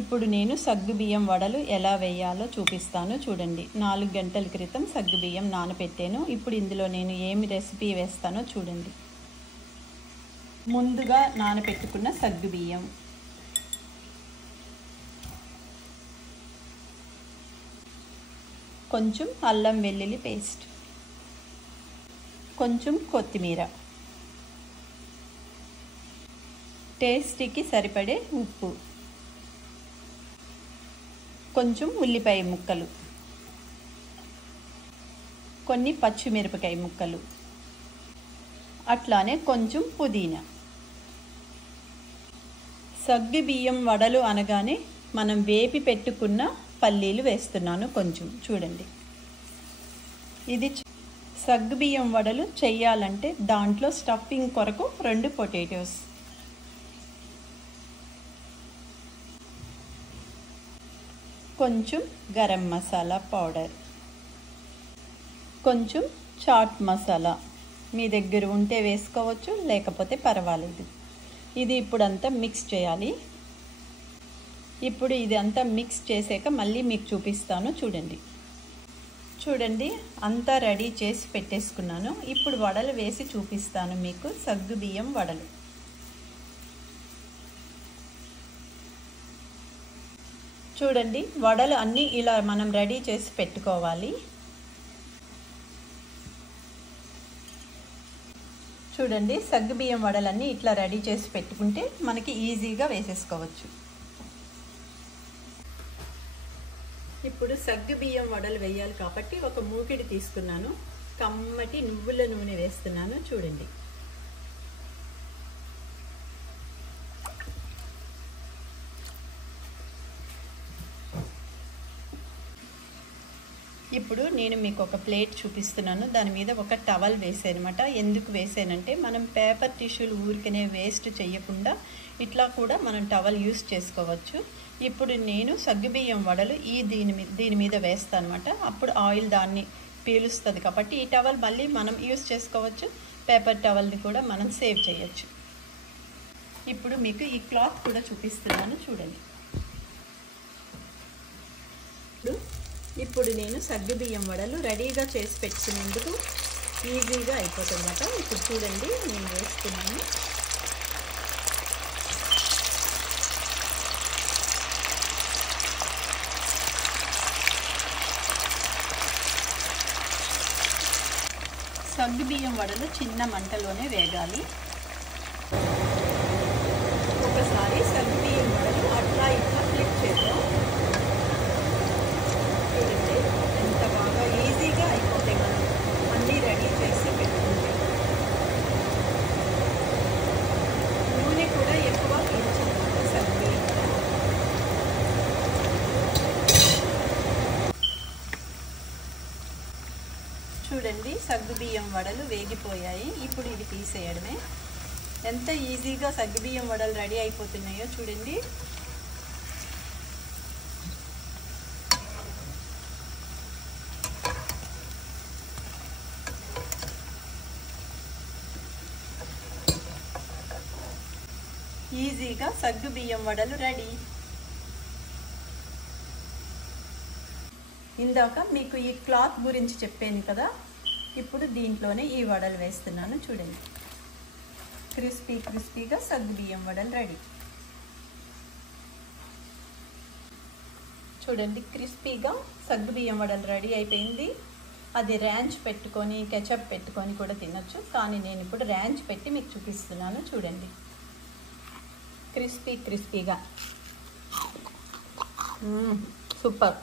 ఇప్పుడు నేను సగ్గుబియ్యం వడలు ఎలా వేయాలో చూపిస్తాను చూడండి. 4 గంటల క్రితం సగ్గుబియ్యం నానబెట్టాను. ఇప్పుడు ఇందులో నేను ఏమి రెసిపీ వేస్తానో చూడండి. ముందుగా నానబెట్టుకున్న సగ్గుబియ్యం, కొంచెం అల్లం వెల్లుల్లి పేస్ట్, కొంచెం కొత్తిమీర, టేస్ట్కి సరిపడే ఉప్పు, కొంచెం ఉల్లిపాయ ముక్కలు, కొన్ని పచ్చిమిరపకాయ ముక్కలు, అట్లానే కొంచెం పుదీనా. సగ్గుబియ్యం వడలు అనగానే మనం వేపి పెట్టుకున్న పల్లీలు వేస్తున్నాను కొంచెం చూడండి. ఇది సగ్గుబియ్యం వడలు చేయాలంటే దాంట్లో స్టఫింగ్ కొరకు 2 పొటాటోస్, కొంచెం గరం మసాలా పౌడర్, కొంచెం చాట్ మసాలా మీ దగ్గర ఉంటే వేసుకోవచ్చు, లేకపోతే పర్వాలేదు. ఇది ఇప్పుడంతా మిక్స్ చేయాలి. ఇప్పుడు ఇది అంతా మిక్స్ చేసాక మళ్ళీ మీకు చూపిస్తాను చూడండి. చూడండి, అంతా రెడీ చేసి పెట్టేసుకున్నాను. ఇప్పుడు వడలు వేసి చూపిస్తాను మీకు. సగ్గుబియ్యం వడలు చూడండి. వడలు అన్నీ ఇలా మనం రెడీ చేసి పెట్టుకోవాలి. చూడండి, సగ్గుబియ్యం వడలన్నీ ఇట్లా రెడీ చేసి పెట్టుకుంటే మనకి ఈజీగా వేసేసుకోవచ్చు. ఇప్పుడు సగ్గుబియ్యం వడలు వేయాలి కాబట్టి ఒక మూకిడి తీసుకున్నాను. కమ్మటి నువ్వుల నూనె వేస్తున్నాను చూడండి. ఇప్పుడు నేను మీకు ఒక ప్లేట్ చూపిస్తున్నాను. దాని మీద ఒక టవల్ వేసానమాట. ఎందుకు వేసానంటే మనం పేపర్ టిష్యూలు ఊరికనే వేస్ట్ చేయకుండా ఇట్లా కూడా మనం టవల్ యూస్ చేసుకోవచ్చు. ఇప్పుడు నేను సగ్గుబియ్యం వడలు దీని మీద వేస్తాను అనమాట. అప్పుడు ఆయిల్ దాన్ని పీలుస్తుంది కాబట్టి ఈ టవల్ మళ్ళీ మనం యూస్ చేసుకోవచ్చు. పేపర్ టవల్ని కూడా మనం సేవ్ చేయొచ్చు. ఇప్పుడు మీకు ఈ క్లాత్ కూడా చూపిస్తున్నాను చూడండి. ఇప్పుడు నేను సగ్గుబియ్యం వడలు రెడీగా చేసి పెట్టుకునేందుకు ఈజీగా అయిపోతుంది అన్నమాట. ఇప్పుడు చూడండి, నేను వేస్తున్నాను. సగ్గుబియ్యం వడలు చిన్న మంటలోనే వేగాలి. ఒకసారి సగ్గుబియ్యం వడలు అట్లా ఇట్లా ఫ్లిప్ చేద్దాం. చూడండి, ఎంత బాగా ఈజీగా అయిపోతాయి మనం అన్నీ రెడీ చేసి పెట్టుకుంటే. నూనె కూడా ఎక్కువ పీల్చదన్నమాట సగ్గుబియ్యం వడ. చూడండి, సగ్గుబియ్యం వడలు వేగిపోయాయి. ఇప్పుడు ఇవి తీసేయడమే. ఎంత ఈజీగా సగ్గుబియ్యం వడలు రెడీ అయిపోతున్నాయో చూడండి. ఈజీగా సగ్గుబియ్యం వడలు రెడీ. ఇందాక మీకు ఈ క్లాత్ గురించి చెప్పాను కదా, ఇప్పుడు దీంట్లోనే ఈ వడలు వేస్తున్నాను చూడండి. క్రిస్పీగా సగ్గుబియ్యం వడలు రెడీ. చూడండి, క్రిస్పీగా సగ్గుబియ్యం వడలు రెడీ అయిపోయింది. అది ర్యాంచ్ పెట్టుకొని కెచప్ పెట్టుకొని కూడా తినొచ్చు, కానీ నేను ఇప్పుడు ర్యాంచ్ పెట్టి మీకు చూపిస్తున్నాను చూడండి. క్రిస్పీగా సూపర్.